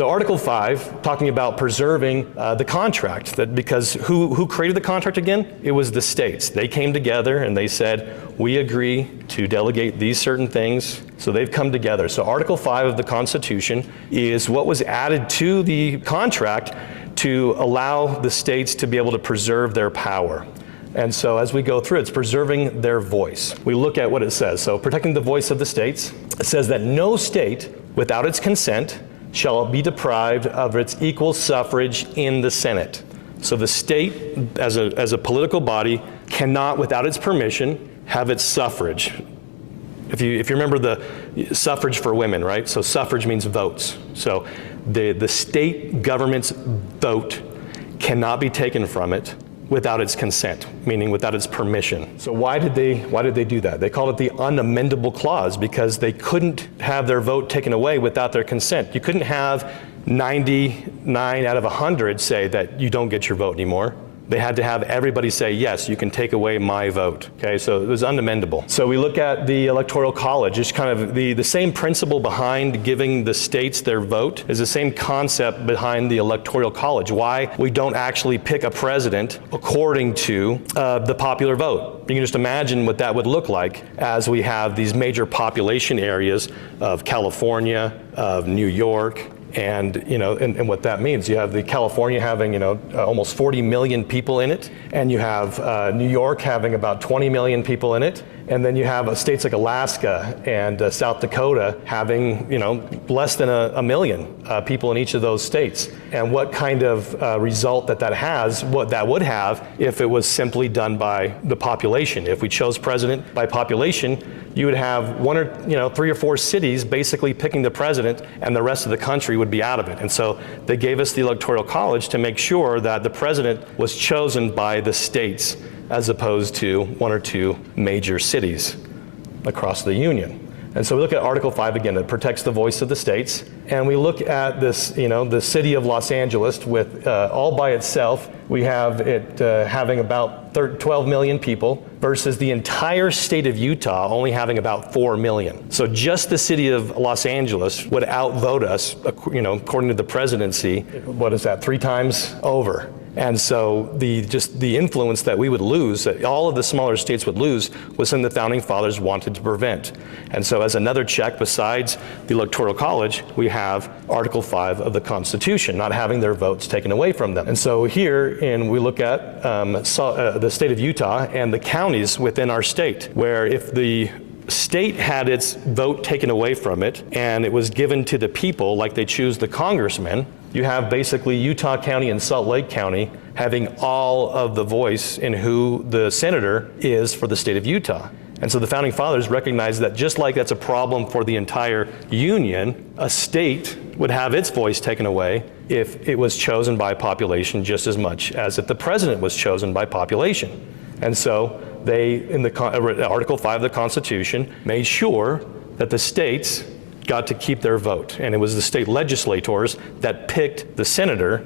So Article 5, talking about preserving the contract, that because who created the contract again? It was the states. They came together and they said, we agree to delegate these certain things. So they've come together. So Article 5 of the Constitution is what was added to the contract to allow the states to be able to preserve their power. And so as we go through, it's preserving their voice. We look at what it says. So protecting the voice of the states. It says that no state, without its consent, shall be deprived of its equal suffrage in the Senate. So the state, as a political body, cannot, without its permission, have its suffrage. If you remember the suffrage for women, right? So suffrage means votes. So the state government's vote cannot be taken from it without its consent, meaning without its permission. So why did they do that? They called it the unamendable clause because they couldn't have their vote taken away without their consent. You couldn't have 99 out of 100 say that you don't get your vote anymore. They had to have everybody say, yes, you can take away my vote. Okay, so it was unamendable. So we look at the Electoral College. It's kind of the same principle behind giving the states their vote is the same concept behind the Electoral College. Why we don't actually pick a president according to the popular vote. You can just imagine what that would look like as we have these major population areas of California, of New York, and what that means. You have the California having almost 40 million people in it, and you have New York having about 20 million people in it, and then you have states like Alaska and South Dakota having less than a million people in each of those states. And what kind of result that has, what that would have if it was simply done by the population. If we chose president by population, you would have one or 3 or 4 cities basically picking the president, and the rest of the country would be out of it. And so they gave us the Electoral College to make sure that the president was chosen by the states as opposed to 1 or 2 major cities across the Union. And so we look at Article 5 again, that protects the voice of the states. And we look at this, the city of Los Angeles with all by itself, we have it having about 12 million people versus the entire state of Utah only having about 4 million. So just the city of Los Angeles would outvote us, according to the presidency, what is that, 3 times over. And so the influence that we would lose, that all of the smaller states would lose, was something the Founding Fathers wanted to prevent. And so as another check besides the Electoral College, we have Article 5 of the Constitution, not having their votes taken away from them. And so here, we look at the state of Utah and the counties within our state, where if the state had its vote taken away from it and it was given to the people, like they choose the congressmen, you have basically Utah County and Salt Lake County having all of the voice in who the senator is for the state of Utah. And so the Founding Fathers recognized that just like that's a problem for the entire Union, a state would have its voice taken away if it was chosen by population just as much as if the president was chosen by population. And so they, in the Article 5 of the Constitution, made sure that the states got to keep their vote. And it was the state legislators that picked the senator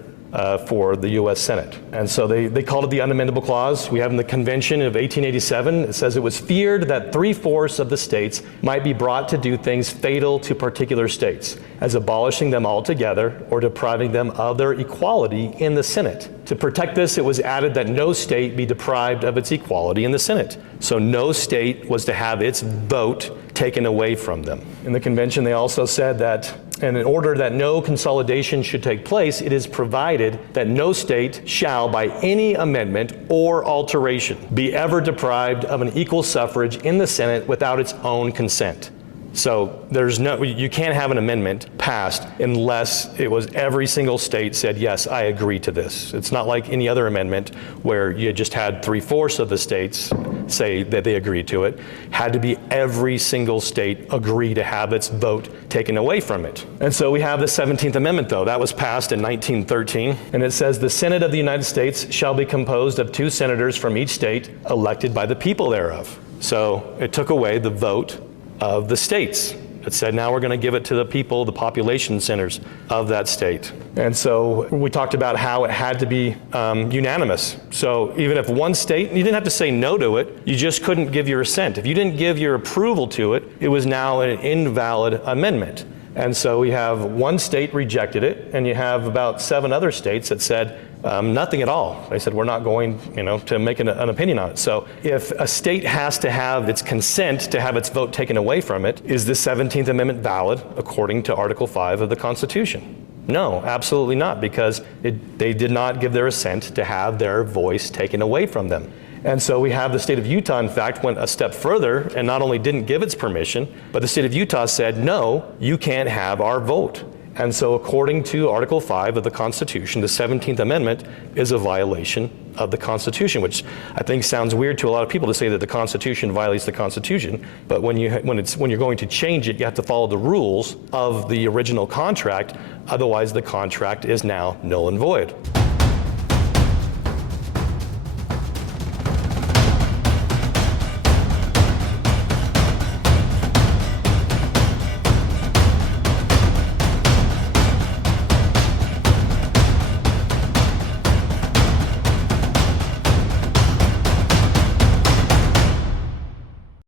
for the U.S. Senate. And so they called it the unamendable clause. We have in the Convention of 1887, it says it was feared that 3/4 of the states might be brought to do things fatal to particular states, as abolishing them altogether or depriving them of their equality in the Senate. To protect this, it was added that no state be deprived of its equality in the Senate. So no state was to have its vote taken away from them. In the convention, they also said that, and in order that no consolidation should take place, it is provided that no state shall, by any amendment or alteration, be ever deprived of an equal suffrage in the Senate without its own consent. So you can't have an amendment passed unless it was every single state said, yes, I agree to this. It's not like any other amendment where you just had 3/4 of the states say that they agreed to it. Had to be every single state agree to have its vote taken away from it. And so we have the 17th Amendment, though. That was passed in 1913, and it says, the Senate of the United States shall be composed of 2 senators from each state elected by the people thereof. So it took away the vote of the states. It said, now we're going to give it to the people, the population centers of that state. And so we talked about how it had to be unanimous. So even if one state, you didn't have to say no to it, you just couldn't give your assent. If you didn't give your approval to it, it was now an invalid amendment. And so we have one state rejected it, and you have about 7 other states that said nothing at all. They said, we're not going to make an opinion on it. So if a state has to have its consent to have its vote taken away from it, is the 17th Amendment valid according to Article 5 of the Constitution? No, absolutely not, because they did not give their assent to have their voice taken away from them. And so we have the state of Utah, in fact, went a step further and not only didn't give its permission, but the state of Utah said, no, you can't have our vote. And so according to Article 5 of the Constitution, the 17th Amendment is a violation of the Constitution, which I think sounds weird to a lot of people to say that the Constitution violates the Constitution. But when you're going to change it, you have to follow the rules of the original contract. Otherwise, the contract is now null and void.